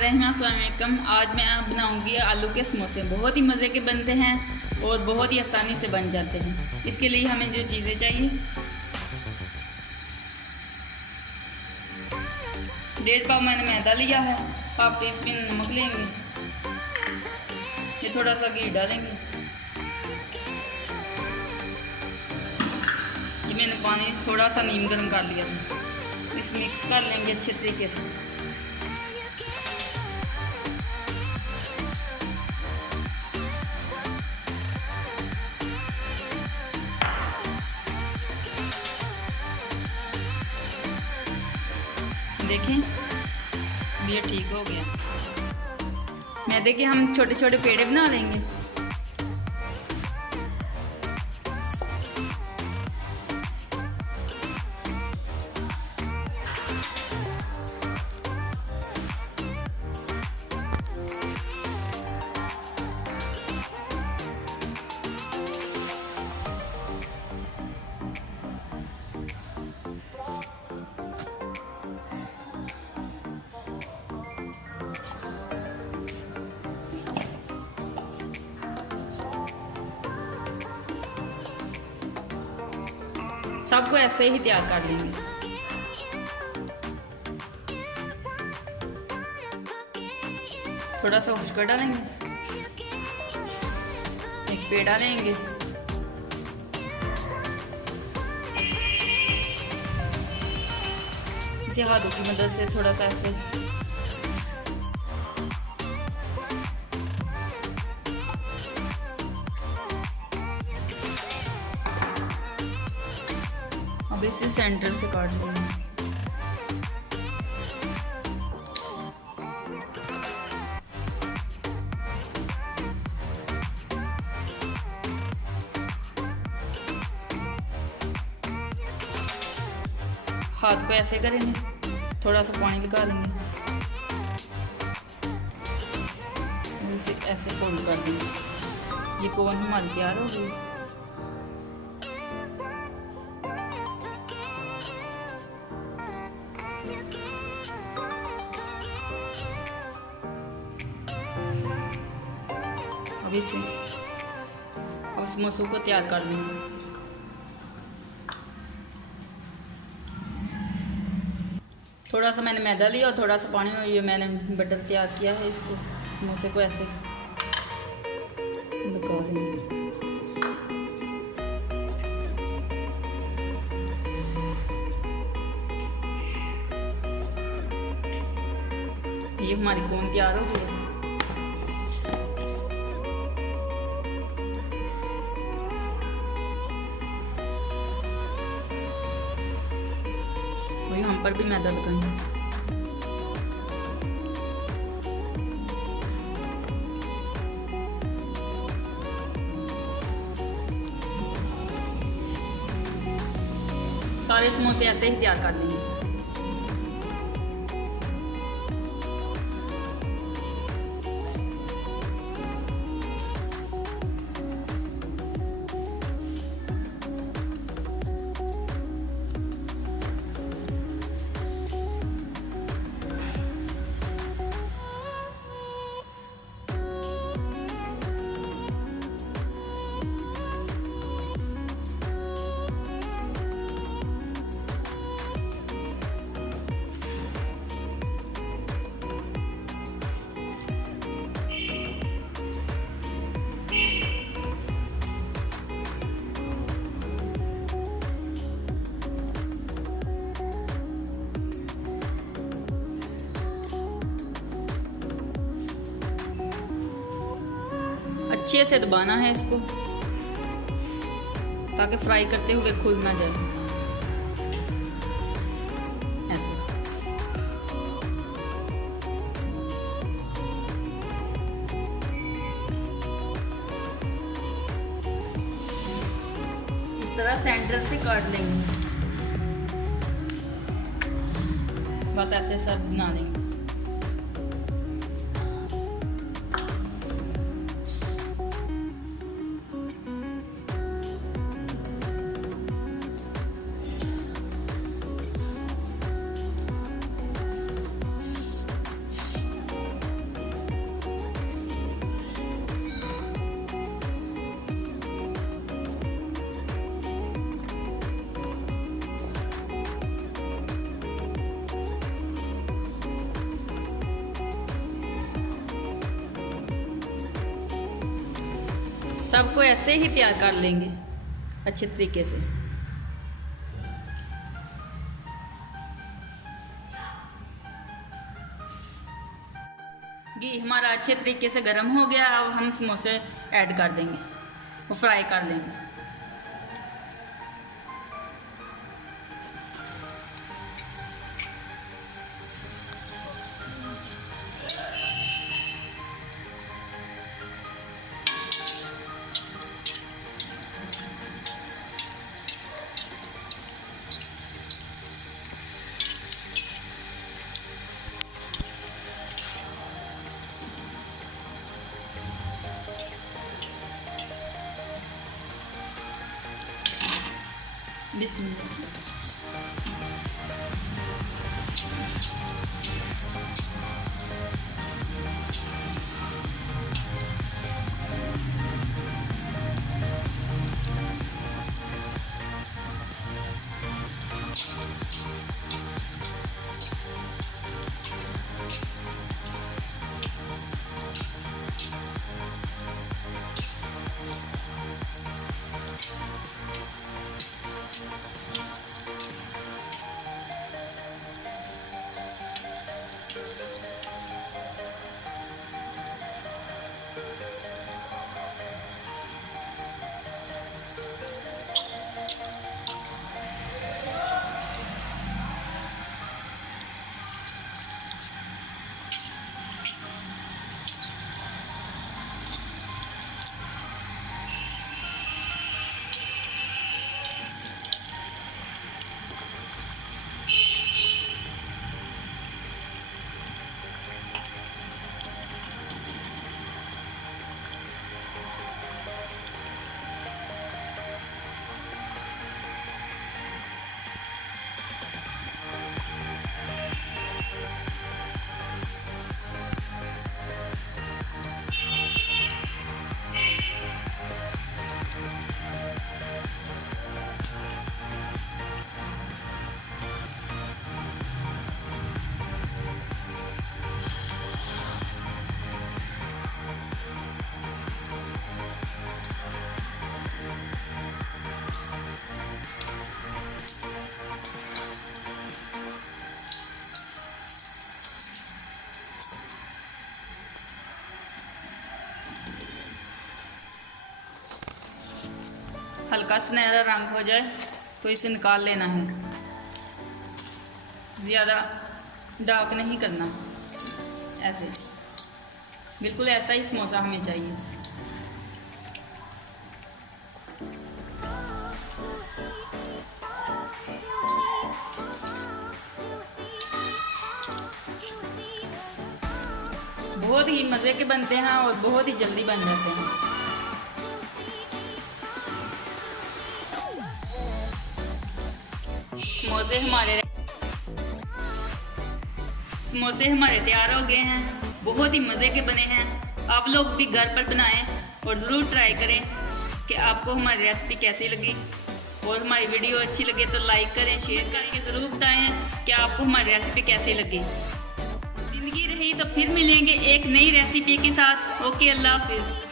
बिस्मिल्लाहिर्रहमानिर्रहीम, अस्सलाम वालेकुम। आज मैं बनाऊंगी आलू के समोसे। बहुत ही मज़े के बनते हैं और बहुत ही आसानी से बन जाते हैं। इसके लिए हमें जो चीज़ें चाहिए, 1.5 पाव मैंने मैदा लिया है, हाफ टी स्पून नमक लेंगे, ये थोड़ा सा घी डालेंगे, ये मैंने पानी थोड़ा सा नीम गर्म कर लिया था, इस मिक्स कर लेंगे अच्छे तरीके से। देखें ये ठीक हो गया। मैदे के हम छोटे छोटे पेड़े बना लेंगे। सबको ऐसे ही तैयार कर लेंगे। थोड़ा सा खुशका डालेंगे, एक पेड़ा लेंगे, इसे हाथों की मदद से थोड़ा सा ऐसे अब इसे सेंटर से काट लेंगे। हाथ को ऐसे करेंगे, थोड़ा सा पानी लगा लेंगे, इसे ऐसे फोल्ड कर देंगे। ये कोन हमारी तैयार हो गई। अब इसे समोसों को तैयार कर लेंगे। थोड़ा सा मैंने मैदा लिया और थोड़ा सा पानी, और ये मैंने बटर तैयार किया है। इसको समोसे को ऐसे लगा देंगे। ये हमारी कोन तैयार हो गई है। वही हम पर भी मैदा लगाएंगे। सारे समोसे ऐसे ही तैयार कर लेंगे। अच्छे से दबाना है इसको, ताकि फ्राई करते हुए खुल ना जाए। ऐसे इस तरह सेंटर से काट लेंगे। बस ऐसे सब बना लेंगे। सबको ऐसे ही तैयार कर लेंगे अच्छे तरीके से। घी हमारा अच्छे तरीके से गर्म हो गया। अब हम समोसे ऐड कर देंगे और फ्राई कर लेंगे। बिस्मिल्लाह। हल्का सुनहरा रंग हो जाए तो इसे निकाल लेना है। ज़्यादा डार्क नहीं करना, ऐसे बिल्कुल ऐसा ही समोसा हमें चाहिए। बहुत ही मज़े के बनते हैं और बहुत ही जल्दी बन जाते हैं। समोसे हमारे तैयार हो गए हैं। बहुत ही मज़े के बने हैं। आप लोग भी घर पर बनाएं और ज़रूर ट्राई करें कि आपको हमारी रेसिपी कैसी लगी। और हमारी वीडियो अच्छी लगे तो लाइक करें, शेयर करके ज़रूर बताएं कि आपको हमारी रेसिपी कैसी लगी। ज़िंदगी रही तो फिर मिलेंगे एक नई रेसिपी के साथ। ओके, अल्लाह हाफिज़।